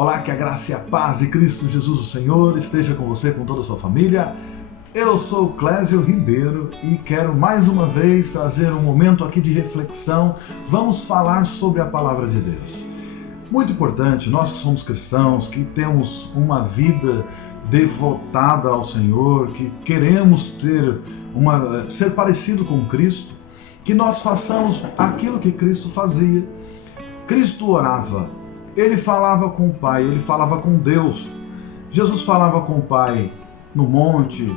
Olá, que a graça e a paz de Cristo Jesus o Senhor esteja com você, com toda a sua família. Eu sou Clésio Ribeiro e quero mais uma vez trazer um momento aqui de reflexão. Vamos falar sobre a Palavra de Deus. Muito importante, nós que somos cristãos, que temos uma vida devotada ao Senhor, que queremos ser parecido com Cristo, que nós façamos aquilo que Cristo fazia. Cristo orava. Ele falava com o Pai, ele falava com Deus. Jesus falava com o Pai no monte,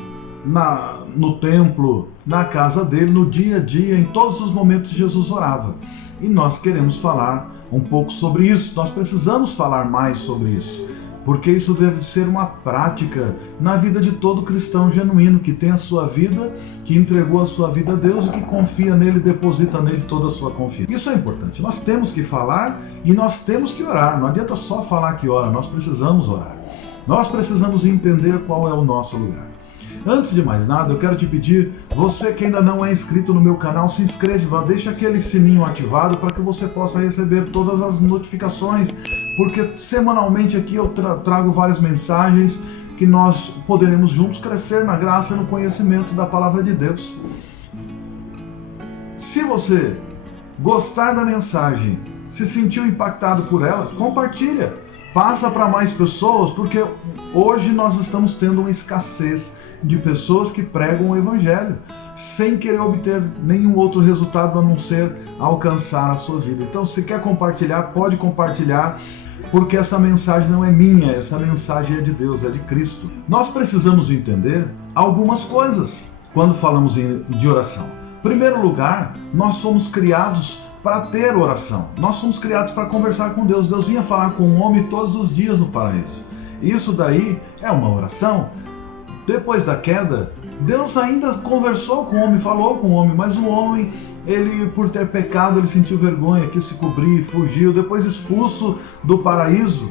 no templo, na casa dele, no dia a dia, em todos os momentos Jesus orava. E nós queremos falar um pouco sobre isso, nós precisamos falar mais sobre isso, porque isso deve ser uma prática na vida de todo cristão genuíno, que tem a sua vida, que entregou a sua vida a Deus e que confia nele, deposita nele toda a sua confiança. Isso é importante, nós temos que falar e nós temos que orar, não adianta só falar que ora, nós precisamos orar. Nós precisamos entender qual é o nosso lugar. Antes de mais nada, eu quero te pedir, você que ainda não é inscrito no meu canal, se inscreva, deixa aquele sininho ativado para que você possa receber todas as notificações, porque semanalmente aqui eu trago várias mensagens que nós poderemos juntos crescer na graça e no conhecimento da Palavra de Deus. Se você gostar da mensagem, se sentiu impactado por ela, compartilha, passa para mais pessoas, porque hoje nós estamos tendo uma escassez de pessoas que pregam o Evangelho, sem querer obter nenhum outro resultado a não ser alcançar a sua vida. Então, se quer compartilhar, pode compartilhar, porque essa mensagem não é minha, essa mensagem é de Deus, é de Cristo. Nós precisamos entender algumas coisas quando falamos de oração. Em primeiro lugar, nós somos criados para ter oração. Nós somos criados para conversar com Deus. Deus vinha falar com o homem todos os dias no paraíso. Isso daí é uma oração. Depois da queda, Deus ainda conversou com o homem, falou com o homem, mas o homem, ele por ter pecado, ele sentiu vergonha, quis se cobrir, fugiu, depois expulso do paraíso.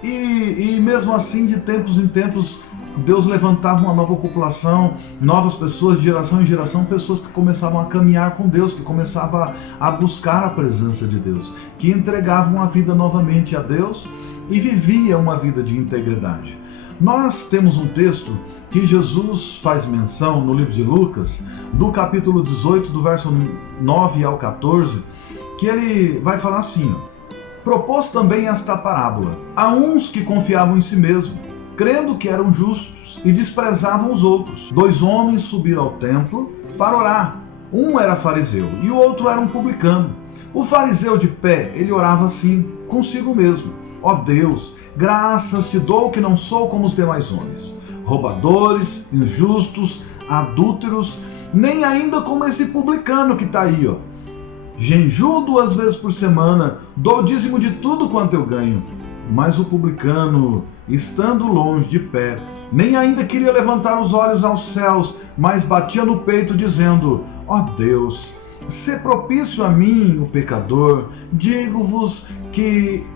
E mesmo assim, de tempos em tempos, Deus levantava uma nova população, novas pessoas, de geração em geração, pessoas que começavam a caminhar com Deus, que começavam a buscar a presença de Deus, que entregavam a vida novamente a Deus e viviam uma vida de integridade. Nós temos um texto que Jesus faz menção no livro de Lucas, do capítulo 18, do verso 9 ao 14, que ele vai falar assim, propôs também esta parábola a uns que confiavam em si mesmos, crendo que eram justos e desprezavam os outros. 2 homens subiram ao templo para orar. Um era fariseu e o outro era um publicano. O fariseu de pé, ele orava assim, consigo mesmo: ó Deus, graças te dou que não sou como os demais homens, roubadores, injustos, adúlteros, nem ainda como esse publicano que está aí, jejuo 2 vezes por semana, dou dízimo de tudo quanto eu ganho. Mas o publicano, estando longe de pé, nem ainda queria levantar os olhos aos céus, mas batia no peito dizendo: ó Deus, sê propício a mim, o pecador. Digo-vos que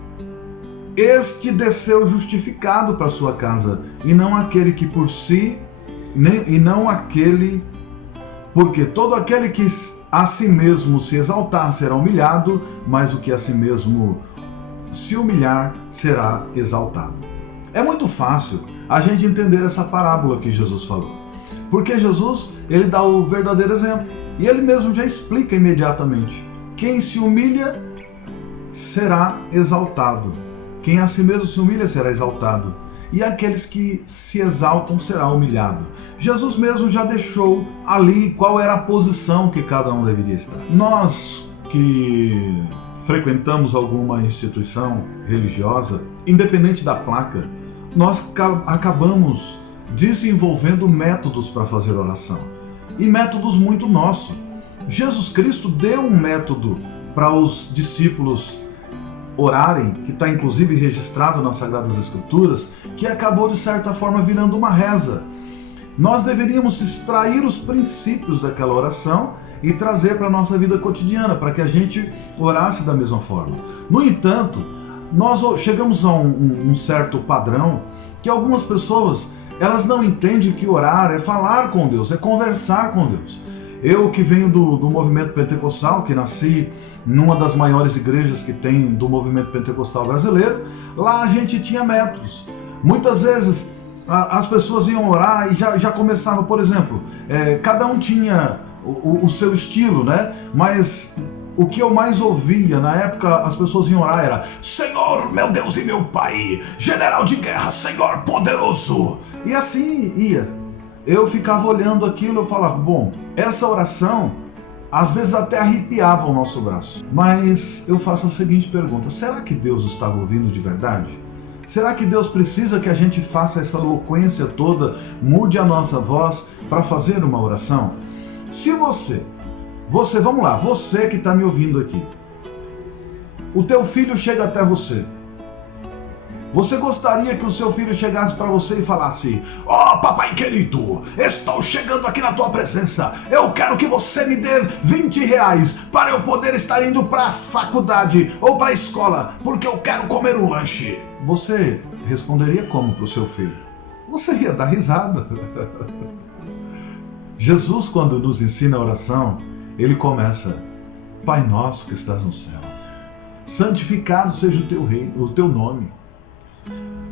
este desceu justificado para sua casa, e não aquele que por si, e não aquele, porque todo aquele que a si mesmo se exaltar será humilhado, mas o que a si mesmo se humilhar será exaltado. É muito fácil a gente entender essa parábola que Jesus falou, porque Jesus, ele dá o verdadeiro exemplo, e ele mesmo já explica imediatamente: quem se humilha será exaltado. Quem a si mesmo se humilha será exaltado, e aqueles que se exaltam será humilhado. Jesus mesmo já deixou ali qual era a posição que cada um deveria estar. Nós que frequentamos alguma instituição religiosa, independente da placa, nós acabamos desenvolvendo métodos para fazer oração, e métodos muito nossos. Jesus Cristo deu um método para os discípulos orarem, que está inclusive registrado nas Sagradas Escrituras, que acabou de certa forma virando uma reza. Nós deveríamos extrair os princípios daquela oração e trazer para a nossa vida cotidiana, para que a gente orasse da mesma forma. No entanto, nós chegamos a um certo padrão que algumas pessoas, elas não entendem que orar é falar com Deus, é conversar com Deus. Eu que venho do movimento pentecostal, que nasci numa das maiores igrejas que tem do movimento pentecostal brasileiro, lá a gente tinha métodos. Muitas vezes as pessoas iam orar e já começava, por exemplo, cada um tinha o seu estilo, né? Mas o que eu mais ouvia na época, as pessoas iam orar era: Senhor, meu Deus e meu Pai, general de guerra, Senhor poderoso. E assim ia. Eu ficava olhando aquilo, eu falava, bom, essa oração às vezes até arrepiava o nosso braço. Mas eu faço a seguinte pergunta: será que Deus estava ouvindo de verdade? Será que Deus precisa que a gente faça essa eloquência toda, mude a nossa voz para fazer uma oração? Se você, vamos lá, você que está me ouvindo aqui, o teu filho chega até você. Você gostaria que o seu filho chegasse para você e falasse: ó, papai querido, estou chegando aqui na tua presença, eu quero que você me dê R$20 para eu poder estar indo para a faculdade ou para a escola, porque eu quero comer um lanche. Você responderia como para o seu filho? Você ia dar risada. Jesus, quando nos ensina a oração, ele começa: Pai nosso que estás no céu, santificado seja o teu reino, o teu nome.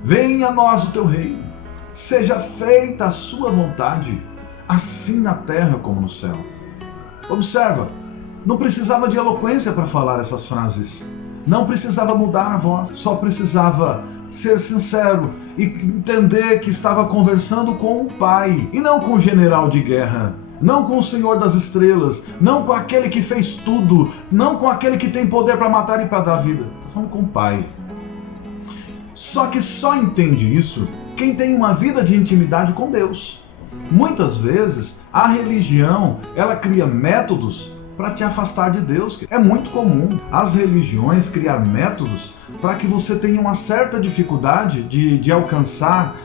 Venha a nós o teu reino, seja feita a sua vontade, assim na terra como no céu. Observa, não precisava de eloquência para falar essas frases, não precisava mudar a voz, só precisava ser sincero e entender que estava conversando com o Pai, e não com o general de guerra, não com o Senhor das estrelas, não com aquele que fez tudo, não com aquele que tem poder para matar e para dar vida. Estou falando com o Pai. Só que só entende isso quem tem uma vida de intimidade com Deus. Muitas vezes a religião, ela cria métodos para te afastar de Deus. É muito comum as religiões criar métodos para que você tenha uma certa dificuldade de alcançar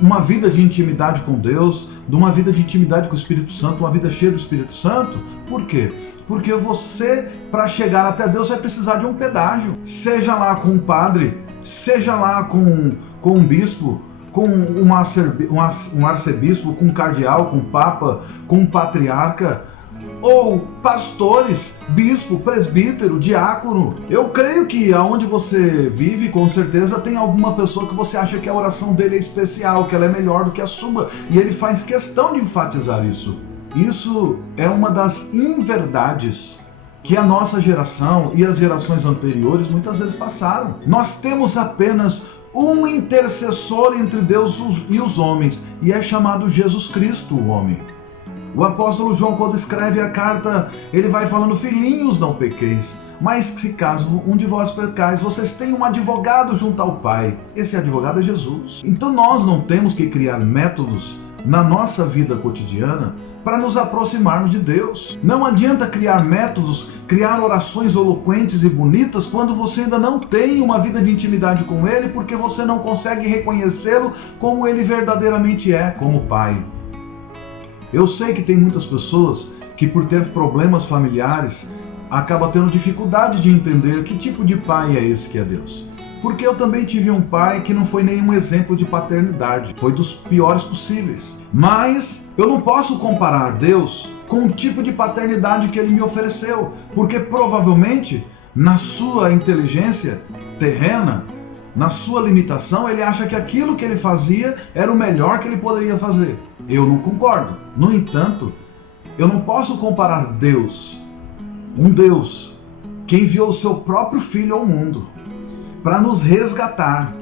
uma vida de intimidade com Deus, de uma vida de intimidade com o Espírito Santo, uma vida cheia do Espírito Santo. Por quê? Porque você, para chegar até Deus, vai precisar de um pedágio. Seja lá com um padre, seja lá com um bispo, com um arcebispo, com um cardeal, com um papa, com um patriarca, ou pastores, bispo, presbítero, diácono. Eu creio que aonde você vive, com certeza tem alguma pessoa que você acha que a oração dele é especial, que ela é melhor do que a sua, e ele faz questão de enfatizar isso. Isso é uma das inverdades que a nossa geração e as gerações anteriores muitas vezes passaram. Nós temos apenas um intercessor entre Deus e os homens, e é chamado Jesus Cristo, o homem. O apóstolo João, quando escreve a carta, ele vai falando: filhinhos, não pequeis, mas se caso um de vós pecais, vocês têm um advogado junto ao Pai. Esse advogado é Jesus. Então nós não temos que criar métodos na nossa vida cotidiana para nos aproximarmos de Deus. Não adianta criar métodos, criar orações eloquentes e bonitas quando você ainda não tem uma vida de intimidade com Ele, porque você não consegue reconhecê-lo como Ele verdadeiramente é, como Pai. Eu sei que tem muitas pessoas que, por ter problemas familiares, acabam tendo dificuldade de entender que tipo de pai é esse que é Deus. Porque eu também tive um pai que não foi nenhum exemplo de paternidade, foi dos piores possíveis. Mas eu não posso comparar Deus com o tipo de paternidade que ele me ofereceu, porque provavelmente, na sua inteligência terrena, na sua limitação, ele acha que aquilo que ele fazia era o melhor que ele poderia fazer. Eu não concordo. No entanto, eu não posso comparar Deus, um Deus que enviou o seu próprio Filho ao mundo para nos resgatar,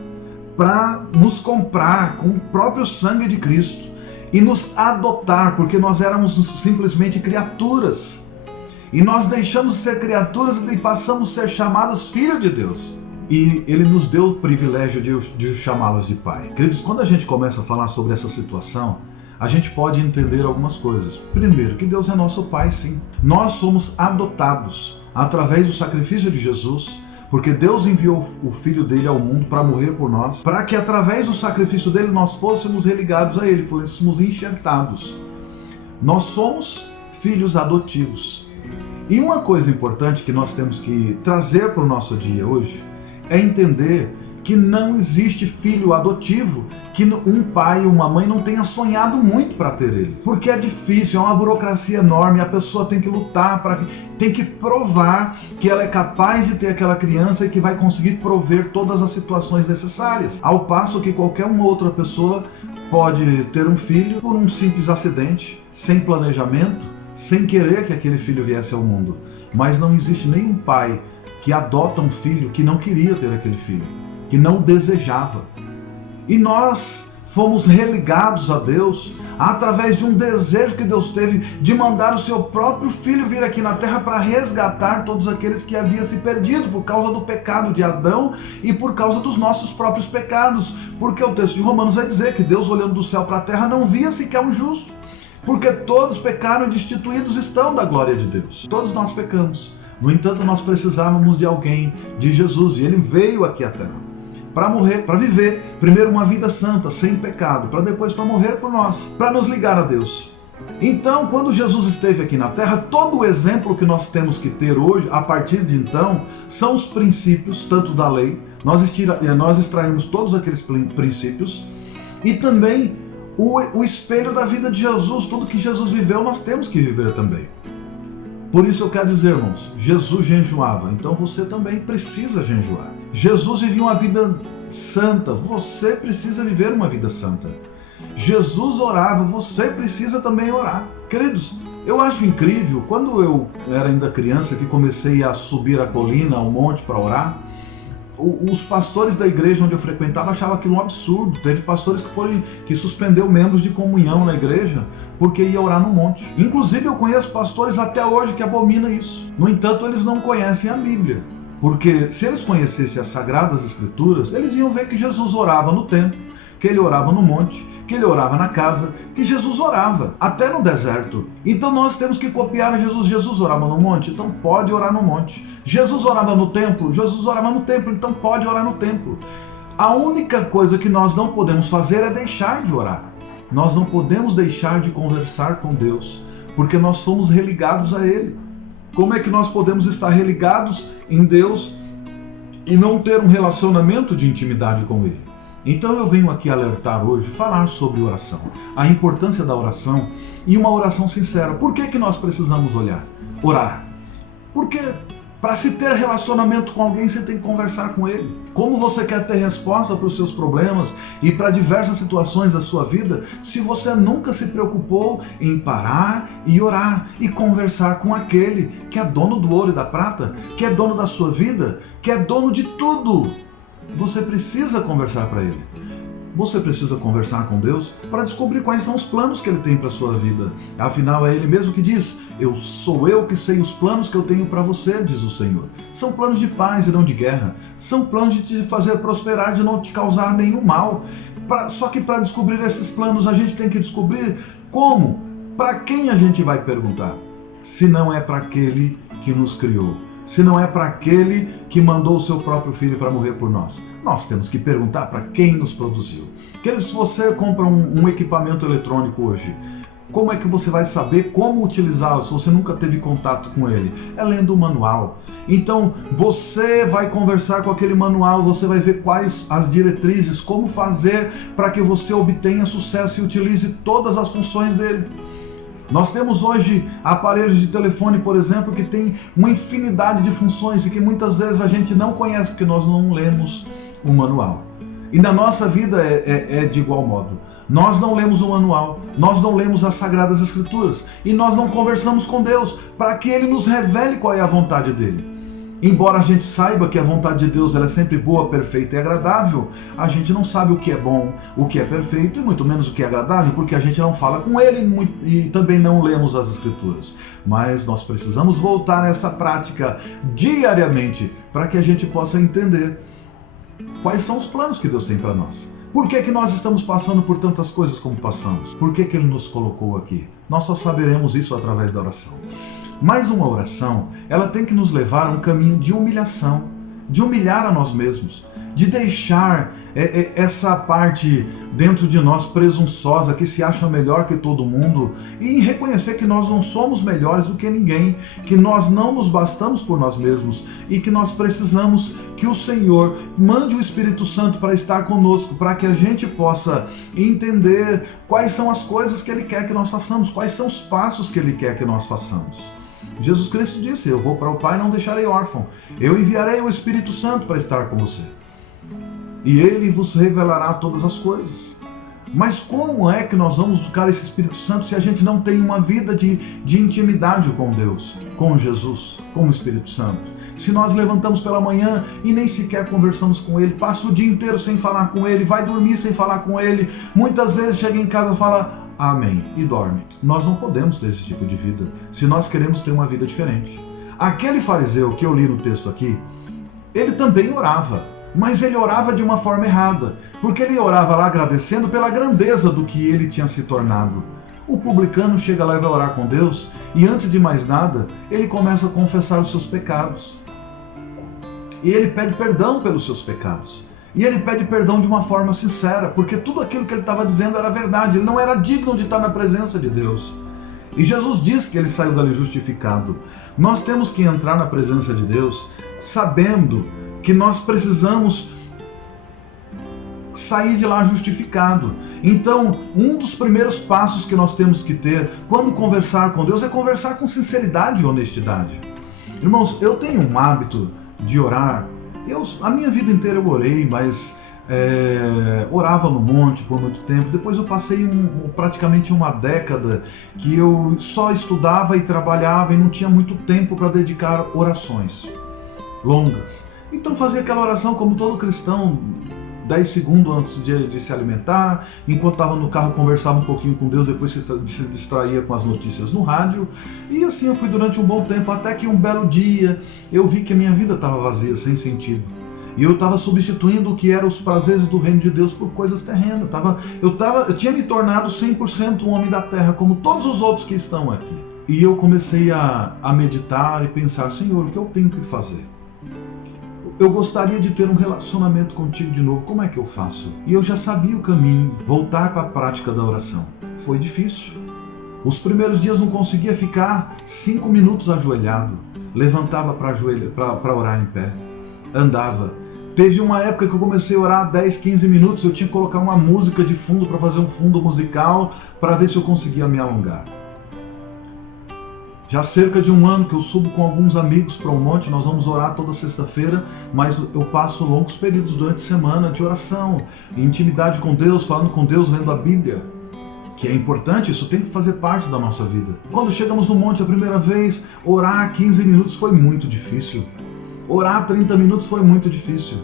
para nos comprar com o próprio sangue de Cristo e nos adotar, porque nós éramos simplesmente criaturas. E nós deixamos de ser criaturas e passamos a ser chamados filhos de Deus. E Ele nos deu o privilégio de chamá-los de Pai. Queridos, quando a gente começa a falar sobre essa situação, a gente pode entender algumas coisas. Primeiro, que Deus é nosso Pai, sim. Nós somos adotados através do sacrifício de Jesus, porque Deus enviou o Filho dele ao mundo para morrer por nós, para que através do sacrifício dele nós fôssemos religados a Ele, fôssemos enxertados. Nós somos filhos adotivos. E uma coisa importante que nós temos que trazer para o nosso dia hoje é entender que não existe filho adotivo que um pai ou uma mãe não tenha sonhado muito para ter ele. Porque é difícil, é uma burocracia enorme, a pessoa tem que lutar, tem que provar que ela é capaz de ter aquela criança e que vai conseguir prover todas as situações necessárias. Ao passo que qualquer uma outra pessoa pode ter um filho por um simples acidente, sem planejamento, sem querer que aquele filho viesse ao mundo. Mas não existe nenhum pai que adota um filho que não queria ter aquele filho, que não desejava. E nós fomos religados a Deus através de um desejo que Deus teve de mandar o seu próprio filho vir aqui na terra para resgatar todos aqueles que haviam se perdido por causa do pecado de Adão e por causa dos nossos próprios pecados. Porque o texto de Romanos vai dizer que Deus, olhando do céu para a terra, não via sequer um justo, porque todos pecaram e destituídos estão da glória de Deus. Todos nós pecamos. No entanto, nós precisávamos de alguém, de Jesus, e ele veio aqui à terra para morrer, para viver primeiro uma vida santa, sem pecado, para depois para morrer por nós, para nos ligar a Deus. Então, quando Jesus esteve aqui na terra, todo o exemplo que nós temos que ter hoje, a partir de então, são os princípios, tanto da lei, nós extraímos todos aqueles princípios, e também o espelho da vida de Jesus. Tudo que Jesus viveu, nós temos que viver também. Por isso eu quero dizer, irmãos, Jesus jejuava, então você também precisa jejuar. Jesus vivia uma vida santa, você precisa viver uma vida santa. Jesus orava, você precisa também orar. Queridos, eu acho incrível, quando eu era ainda criança, que comecei a subir a colina, ao monte para orar, os pastores da igreja onde eu frequentava achavam aquilo um absurdo. Teve pastores que suspendeu membros de comunhão na igreja porque ia orar no monte. Inclusive eu conheço pastores até hoje que abominam isso. No entanto, eles não conhecem a Bíblia. Porque se eles conhecessem as Sagradas Escrituras, eles iam ver que Jesus orava no templo, que ele orava no monte, que ele orava na casa, que Jesus orava, até no deserto. Então nós temos que copiar Jesus. Jesus orava no monte, então pode orar no monte. Jesus orava no templo, Jesus orava no templo, então pode orar no templo. A única coisa que nós não podemos fazer é deixar de orar. Nós não podemos deixar de conversar com Deus, porque nós somos religados a Ele. Como é que nós podemos estar religados em Deus e não ter um relacionamento de intimidade com Ele? Então eu venho aqui alertar hoje, falar sobre oração, a importância da oração e uma oração sincera. Por que nós precisamos orar? Porque para se ter relacionamento com alguém, você tem que conversar com ele. Como você quer ter resposta para os seus problemas e para diversas situações da sua vida, se você nunca se preocupou em parar e orar e conversar com aquele que é dono do ouro e da prata, que é dono da sua vida, que é dono de tudo? Você precisa conversar para ele. Você precisa conversar com Deus para descobrir quais são os planos que Ele tem para a sua vida. Afinal, é Ele mesmo que diz: sou eu que sei os planos que eu tenho para você, diz o Senhor. São planos de paz e não de guerra. São planos de te fazer prosperar, de não te causar nenhum mal. Só que para descobrir esses planos, a gente tem que descobrir como, para quem a gente vai perguntar. Se não é para aquele que nos criou. Se não é para aquele que mandou o seu próprio filho para morrer por nós. Nós temos que perguntar para quem nos produziu. Se você compra um equipamento eletrônico hoje, como é que você vai saber como utilizá-lo se você nunca teve contato com ele? É lendo o manual. Então você vai conversar com aquele manual, você vai ver quais as diretrizes, como fazer para que você obtenha sucesso e utilize todas as funções dele. Nós temos hoje aparelhos de telefone, por exemplo, que tem uma infinidade de funções e que muitas vezes a gente não conhece porque nós não lemos o manual. E na nossa vida é de igual modo. Nós não lemos o manual, nós não lemos as Sagradas Escrituras e nós não conversamos com Deus para que Ele nos revele qual é a vontade dEle. Embora a gente saiba que a vontade de Deus ela é sempre boa, perfeita e agradável, a gente não sabe o que é bom, o que é perfeito e muito menos o que é agradável, porque a gente não fala com Ele e também não lemos as Escrituras. Mas nós precisamos voltar a essa prática diariamente para que a gente possa entender quais são os planos que Deus tem para nós. Por que nós estamos passando por tantas coisas como passamos? Por que Ele nos colocou aqui? Nós só saberemos isso através da oração. Mas uma oração, ela tem que nos levar a um caminho de humilhação, de humilhar a nós mesmos, de deixar essa parte dentro de nós presunçosa, que se acha melhor que todo mundo, e em reconhecer que nós não somos melhores do que ninguém, que nós não nos bastamos por nós mesmos e que nós precisamos que o Senhor mande o Espírito Santo para estar conosco, para que a gente possa entender quais são as coisas que Ele quer que nós façamos, quais são os passos que Ele quer que nós façamos. Jesus Cristo disse: eu vou para o Pai e não deixarei órfão, eu enviarei o Espírito Santo para estar com você, e Ele vos revelará todas as coisas. Mas como é que nós vamos buscar esse Espírito Santo se a gente não tem uma vida de intimidade com Deus, com Jesus, com o Espírito Santo? Se nós levantamos pela manhã e nem sequer conversamos com Ele, passa o dia inteiro sem falar com Ele, vai dormir sem falar com Ele, muitas vezes chega em casa e fala amém e dorme. Nós não podemos ter esse tipo de vida se nós queremos ter uma vida diferente. Aquele fariseu que eu li no texto aqui, ele também orava, mas ele orava de uma forma errada, porque ele orava lá agradecendo pela grandeza do que ele tinha se tornado. O publicano chega lá e vai orar com Deus, e antes de mais nada, ele começa a confessar os seus pecados. E ele pede perdão pelos seus pecados. E ele pede perdão de uma forma sincera, porque tudo aquilo que ele estava dizendo era verdade, ele não era digno de estar na presença de Deus. E Jesus diz que ele saiu dali justificado. Nós temos que entrar na presença de Deus sabendo que nós precisamos sair de lá justificado. Então, um dos primeiros passos que nós temos que ter quando conversar com Deus é conversar com sinceridade e honestidade. Irmãos, eu tenho um hábito de orar. A minha vida inteira eu orei, mas orava no monte por muito tempo. Depois eu passei praticamente uma década que eu só estudava e trabalhava e não tinha muito tempo para dedicar orações longas. Então fazia aquela oração como todo cristão, 10 segundos antes de se alimentar, enquanto estava no carro conversava um pouquinho com Deus, depois se distraía com as notícias no rádio, e assim eu fui durante um bom tempo, até que um belo dia eu vi que a minha vida estava vazia, sem sentido, e eu estava substituindo o que eram os prazeres do reino de Deus por coisas terrenas. Eu tinha me tornado 100% um homem da terra, como todos os outros que estão aqui, e eu comecei a meditar e pensar: Senhor, o que eu tenho que fazer? Eu gostaria de ter um relacionamento contigo de novo, como é que eu faço? E eu já sabia o caminho, voltar para a prática da oração. Foi difícil. Os primeiros dias não conseguia ficar 5 minutos ajoelhado. Levantava para orar em pé. Andava. Teve uma época que eu comecei a orar 10, 15 minutos, eu tinha que colocar uma música de fundo para fazer um fundo musical, para ver se eu conseguia me alongar. Já há cerca de um ano que eu subo com alguns amigos para um monte, nós vamos orar toda sexta-feira, mas eu passo longos períodos durante a semana de oração, intimidade com Deus, falando com Deus, lendo a Bíblia, que é importante, isso tem que fazer parte da nossa vida. Quando chegamos no monte a primeira vez, orar 15 minutos foi muito difícil, orar 30 minutos foi muito difícil.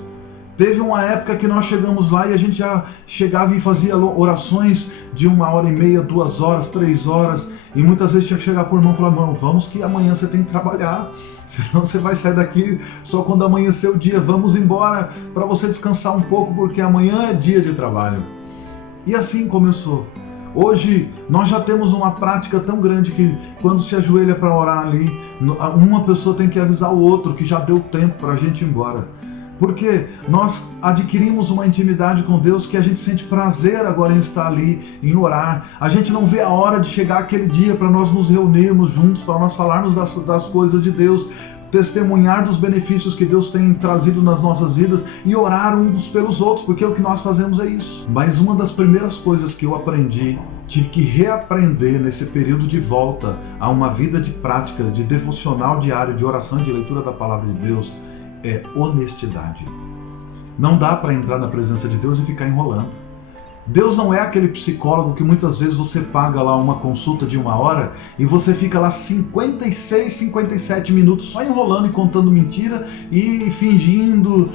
Teve uma época que nós chegamos lá e a gente já chegava e fazia orações de 1h30, 2 horas, 3 horas, e muitas vezes tinha que chegar por irmão e falar: irmão, vamos que amanhã você tem que trabalhar, senão você vai sair daqui só quando amanhecer o dia, vamos embora para você descansar um pouco, porque amanhã é dia de trabalho. E assim começou. Hoje nós já temos uma prática tão grande que quando se ajoelha para orar ali, uma pessoa tem que avisar o outro que já deu tempo para a gente ir embora. Porque nós adquirimos uma intimidade com Deus que a gente sente prazer agora em estar ali, em orar. A gente não vê a hora de chegar aquele dia para nós nos reunirmos juntos, para nós falarmos das coisas de Deus, testemunhar dos benefícios que Deus tem trazido nas nossas vidas e orar uns pelos outros, porque o que nós fazemos é isso. Mas uma das primeiras coisas que eu aprendi, tive que reaprender nesse período de volta a uma vida de prática, de devocional diário, de oração e de leitura da Palavra de Deus, é honestidade. Não dá para entrar na presença de Deus e ficar enrolando. Deus não é aquele psicólogo que muitas vezes você paga lá uma consulta de 1 hora e você fica lá 56, 57 minutos só enrolando e contando mentira e fingindo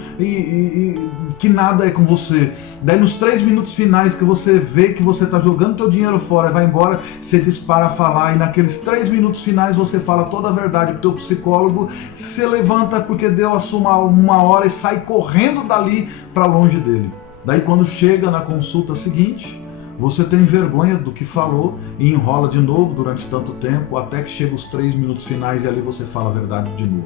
que nada é com você. Daí nos 3 minutos finais que você vê que você está jogando teu dinheiro fora e vai embora, você dispara a falar, e naqueles 3 minutos finais você fala toda a verdade para o teu psicólogo, se levanta porque deu a sua 1 hora e sai correndo dali para longe dele. Daí quando chega na consulta seguinte, você tem vergonha do que falou e enrola de novo durante tanto tempo, até que chega os 3 minutos finais e ali você fala a verdade de novo.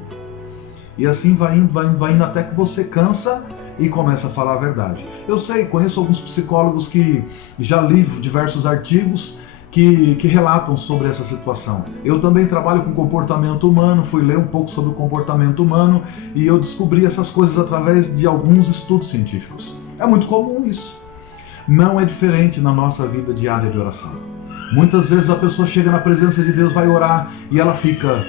E assim vai indo até que você cansa e começa a falar a verdade. Eu sei, conheço alguns psicólogos que já li diversos artigos que relatam sobre essa situação. Eu também trabalho com comportamento humano, fui ler um pouco sobre o comportamento humano e eu descobri essas coisas através de alguns estudos científicos. É muito comum isso. Não é diferente na nossa vida diária de oração. Muitas vezes a pessoa chega na presença de Deus, vai orar e ela fica: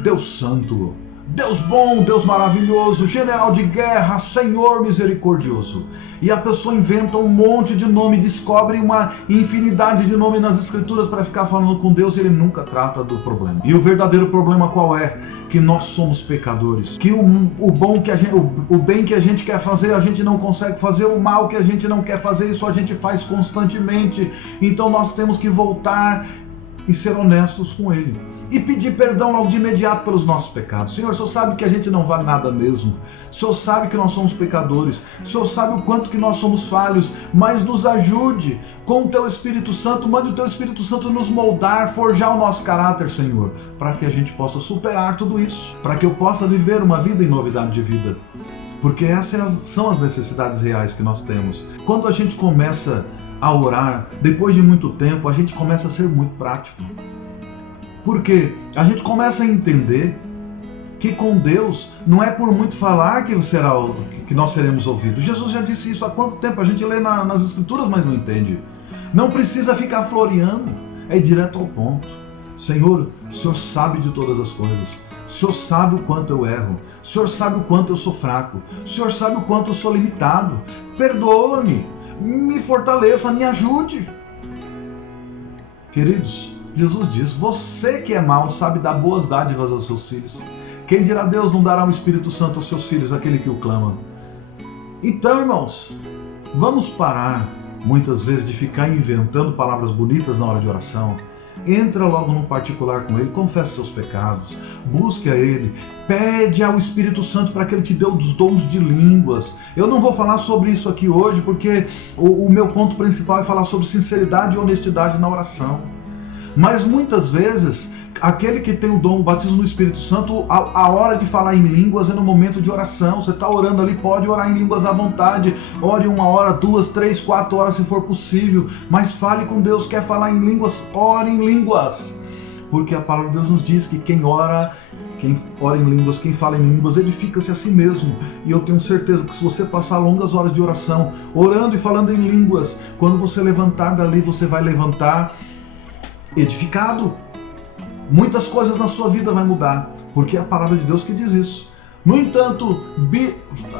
Deus santo, Deus bom, Deus maravilhoso, general de guerra, Senhor misericordioso. E a pessoa inventa um monte de nome, descobre uma infinidade de nomes nas escrituras para ficar falando com Deus e ele nunca trata do problema. E o verdadeiro problema qual é? Que nós somos pecadores. Que o bem que a gente quer fazer, a gente não consegue fazer. O mal que a gente não quer fazer, isso a gente faz constantemente. Então nós temos que voltar e ser honestos com Ele. E pedir perdão logo de imediato pelos nossos pecados. Senhor, o Senhor sabe que a gente não vale nada mesmo. O Senhor sabe que nós somos pecadores. O Senhor sabe o quanto que nós somos falhos. Mas nos ajude com o Teu Espírito Santo. Mande o Teu Espírito Santo nos moldar, forjar o nosso caráter, Senhor. Para que a gente possa superar tudo isso. Para que eu possa viver uma vida em novidade de vida. Porque essas são as necessidades reais que nós temos. Quando a gente começa a orar, depois de muito tempo, a gente começa a ser muito prático. Porque a gente começa a entender que com Deus não é por muito falar que nós seremos ouvidos. Jesus já disse isso há quanto tempo? A gente lê nas escrituras, mas não entende. Não precisa ficar floreando, é ir direto ao ponto. Senhor, o Senhor sabe de todas as coisas. O Senhor sabe o quanto eu erro. O Senhor sabe o quanto eu sou fraco. O Senhor sabe o quanto eu sou limitado. Perdoa-me, me fortaleça, me ajude. Queridos, Jesus diz: você que é mau sabe dar boas dádivas aos seus filhos. Quem dirá Deus não dará o Espírito Santo aos seus filhos, aquele que o clama? Então, irmãos, vamos parar muitas vezes de ficar inventando palavras bonitas na hora de oração. Entra logo num particular com Ele, confessa seus pecados, busque a Ele, pede ao Espírito Santo para que Ele te dê os dons de línguas. Eu não vou falar sobre isso aqui hoje, porque o meu ponto principal é falar sobre sinceridade e honestidade na oração. Mas muitas vezes, aquele que tem o dom, o batismo no Espírito Santo, a hora de falar em línguas é no momento de oração. Você está orando ali, pode orar em línguas à vontade. Ore 1 hora, 2, 3, 4 horas se for possível. Mas fale com Deus. Quer falar em línguas? Ore em línguas. Porque a palavra de Deus nos diz que quem ora em línguas, quem fala em línguas, edifica-se a si mesmo. E eu tenho certeza que se você passar longas horas de oração, orando e falando em línguas, quando você levantar dali, você vai levantar edificado. Muitas coisas na sua vida vai mudar, porque é a palavra de Deus que diz isso. No entanto,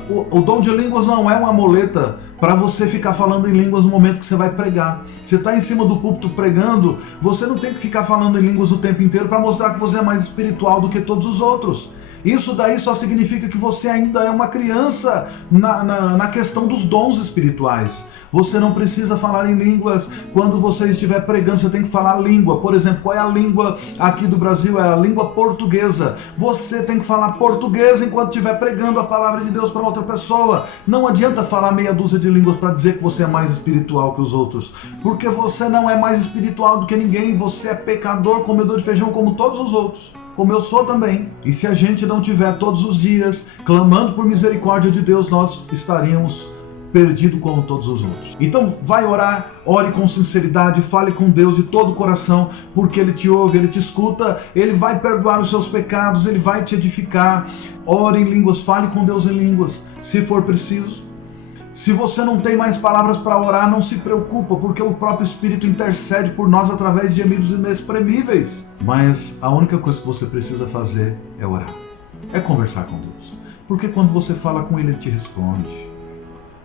o dom de línguas não é uma muleta para você ficar falando em línguas no momento que você vai pregar. Você está em cima do púlpito pregando, você não tem que ficar falando em línguas o tempo inteiro para mostrar que você é mais espiritual do que todos os outros. Isso daí só significa que você ainda é uma criança na questão dos dons espirituais. Você não precisa falar em línguas quando você estiver pregando, você tem que falar a língua. Por exemplo, qual é a língua aqui do Brasil? É a língua portuguesa. Você tem que falar português enquanto estiver pregando a palavra de Deus para outra pessoa. Não adianta falar meia dúzia de línguas para dizer que você é mais espiritual que os outros, porque você não é mais espiritual do que ninguém. Você é pecador, comedor de feijão como todos os outros, como eu sou também. E se a gente não tiver todos os dias clamando por misericórdia de Deus, nós estaríamos perdido como todos os outros. Então vai orar, ore com sinceridade, fale com Deus de todo o coração, porque Ele te ouve, Ele te escuta, Ele vai perdoar os seus pecados, Ele vai te edificar. Ore em línguas, fale com Deus em línguas, se for preciso. Se você não tem mais palavras para orar, não se preocupa, porque o próprio Espírito intercede por nós através de gemidos inexprimíveis. Mas a única coisa que você precisa fazer é orar, é conversar com Deus, porque quando você fala com Ele, Ele te responde.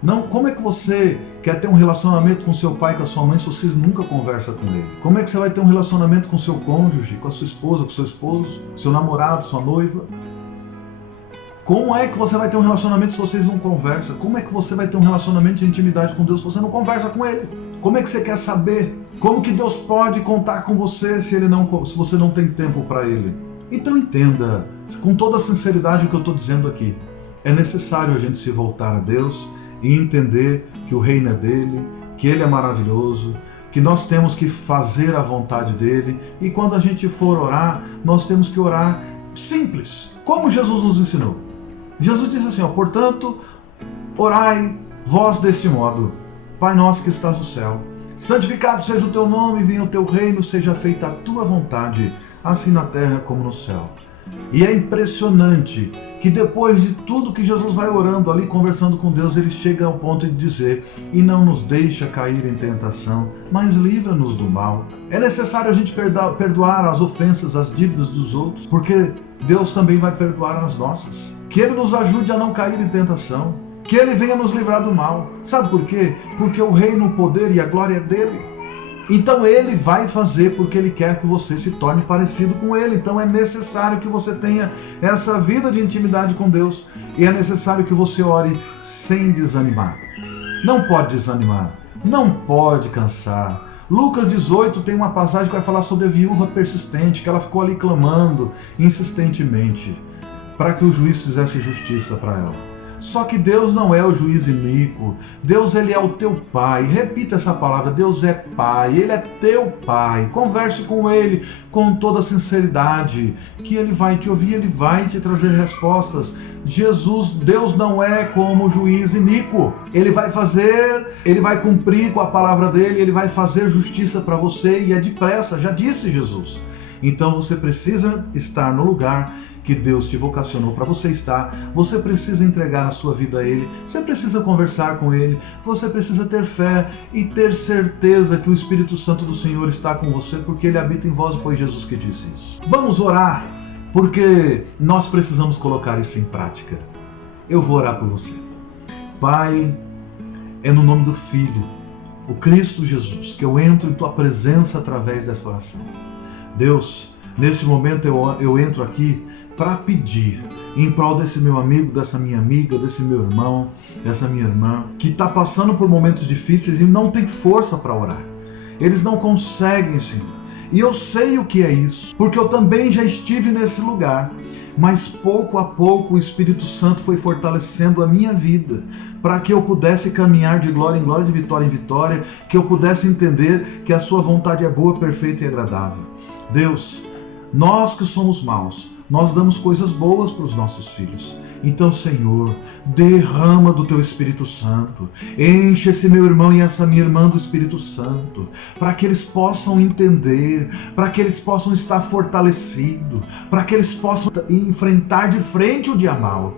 Não, como é que você quer ter um relacionamento com seu pai, com a sua mãe, se você nunca conversa com ele? Como é que você vai ter um relacionamento com seu cônjuge, com a sua esposa, com seu esposo, seu namorado, sua noiva? Como é que você vai ter um relacionamento se vocês não conversam? Como é que você vai ter um relacionamento de intimidade com Deus se você não conversa com Ele? Como é que você quer saber? Como que Deus pode contar com você se você não tem tempo para Ele? Então entenda, com toda a sinceridade o que eu estou dizendo aqui. É necessário a gente se voltar a Deus e entender que o reino é dele, que ele é maravilhoso, que nós temos que fazer a vontade dele, e quando a gente for orar, nós temos que orar simples, como Jesus nos ensinou. Jesus disse assim, portanto, Orai vós deste modo: Pai nosso que estás no céu, santificado seja o teu nome, venha o teu reino, seja feita a tua vontade, assim na terra como no céu. E é impressionante que depois de tudo que Jesus vai orando ali, conversando com Deus, ele chega ao ponto de dizer: e não nos deixa cair em tentação, mas livra-nos do mal. É necessário a gente perdoar as ofensas, as dívidas dos outros, porque Deus também vai perdoar as nossas. Que Ele nos ajude a não cair em tentação, que Ele venha nos livrar do mal. Sabe por quê? Porque o reino, o poder e a glória é dele. Então Ele vai fazer porque Ele quer que você se torne parecido com Ele. Então é necessário que você tenha essa vida de intimidade com Deus. E é necessário que você ore sem desanimar. Não pode desanimar, não pode cansar. Lucas 18 tem uma passagem que vai falar sobre a viúva persistente, que ela ficou ali clamando insistentemente para que o juiz fizesse justiça para ela. Só que Deus não é o juiz iníquo. Deus, Ele é o teu Pai. Repita essa palavra: Deus é Pai, Ele é teu Pai. Converse com Ele com toda sinceridade, que Ele vai te ouvir, Ele vai te trazer respostas. Deus não é como o juiz iníquo. Ele vai fazer, Ele vai cumprir com a palavra dEle, Ele vai fazer justiça para você, e é depressa, já disse Jesus. Então você precisa estar no lugar que Deus te vocacionou para você estar. Você precisa entregar a sua vida a Ele, você precisa conversar com Ele, você precisa ter fé e ter certeza que o Espírito Santo do Senhor está com você, porque Ele habita em vós, e foi Jesus que disse isso. Vamos orar, porque nós precisamos colocar isso em prática. Eu vou orar por você. Pai, é no nome do Filho, o Cristo Jesus, que eu entro em Tua presença através dessa oração. Deus, nesse momento eu entro aqui para pedir em prol desse meu amigo, dessa minha amiga, desse meu irmão, dessa minha irmã, que está passando por momentos difíceis e não tem força para orar. Eles não conseguem, Senhor. E eu sei o que é isso, porque eu também já estive nesse lugar. Mas pouco a pouco o Espírito Santo foi fortalecendo a minha vida, para que eu pudesse caminhar de glória em glória, de vitória em vitória, que eu pudesse entender que a sua vontade é boa, perfeita e agradável. Deus, nós que somos maus, nós damos coisas boas para os nossos filhos. Então, Senhor, derrama do Teu Espírito Santo, enche esse meu irmão e essa minha irmã do Espírito Santo, para que eles possam entender, para que eles possam estar fortalecidos, para que eles possam enfrentar de frente o dia mau.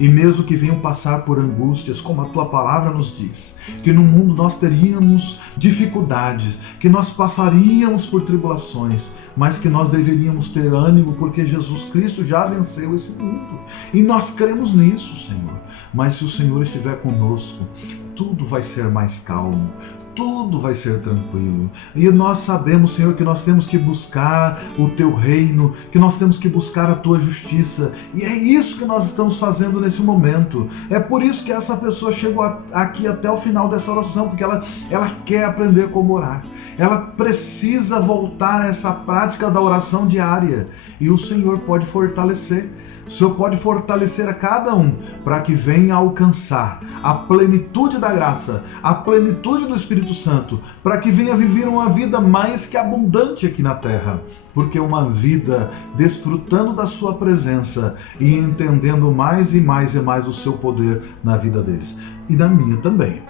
E mesmo que venham passar por angústias, como a Tua palavra nos diz, que no mundo nós teríamos dificuldades, que nós passaríamos por tribulações, mas que nós deveríamos ter ânimo, porque Jesus Cristo já venceu esse mundo. E nós cremos nisso, Senhor. Mas se o Senhor estiver conosco, tudo vai ser mais calmo, tudo vai ser tranquilo. E nós sabemos, Senhor, que nós temos que buscar o Teu reino, que nós temos que buscar a Tua justiça. E é isso que nós estamos fazendo nesse momento. É por isso que essa pessoa chegou aqui até o final dessa oração, porque ela quer aprender como orar. Ela precisa voltar a essa prática da oração diária. E o Senhor pode fortalecer. O Senhor pode fortalecer a cada um para que venha alcançar a plenitude da graça, a plenitude do Espírito Santo, para que venha viver uma vida mais que abundante aqui na terra. Porque uma vida desfrutando da Sua presença e entendendo mais e mais e mais o Seu poder na vida deles. E na minha também.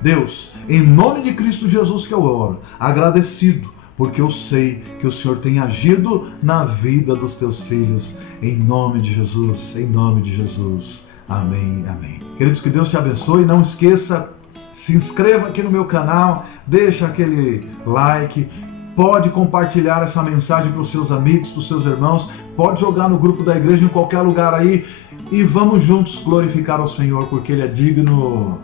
Deus, em nome de Cristo Jesus que eu oro, agradecido, porque eu sei que o Senhor tem agido na vida dos Teus filhos. Em nome de Jesus, em nome de Jesus. Amém, amém. Queridos, que Deus te abençoe. Não esqueça, se inscreva aqui no meu canal, deixa aquele like, pode compartilhar essa mensagem para os seus amigos, para os seus irmãos, pode jogar no grupo da igreja, em qualquer lugar aí, e vamos juntos glorificar ao Senhor, porque Ele é digno.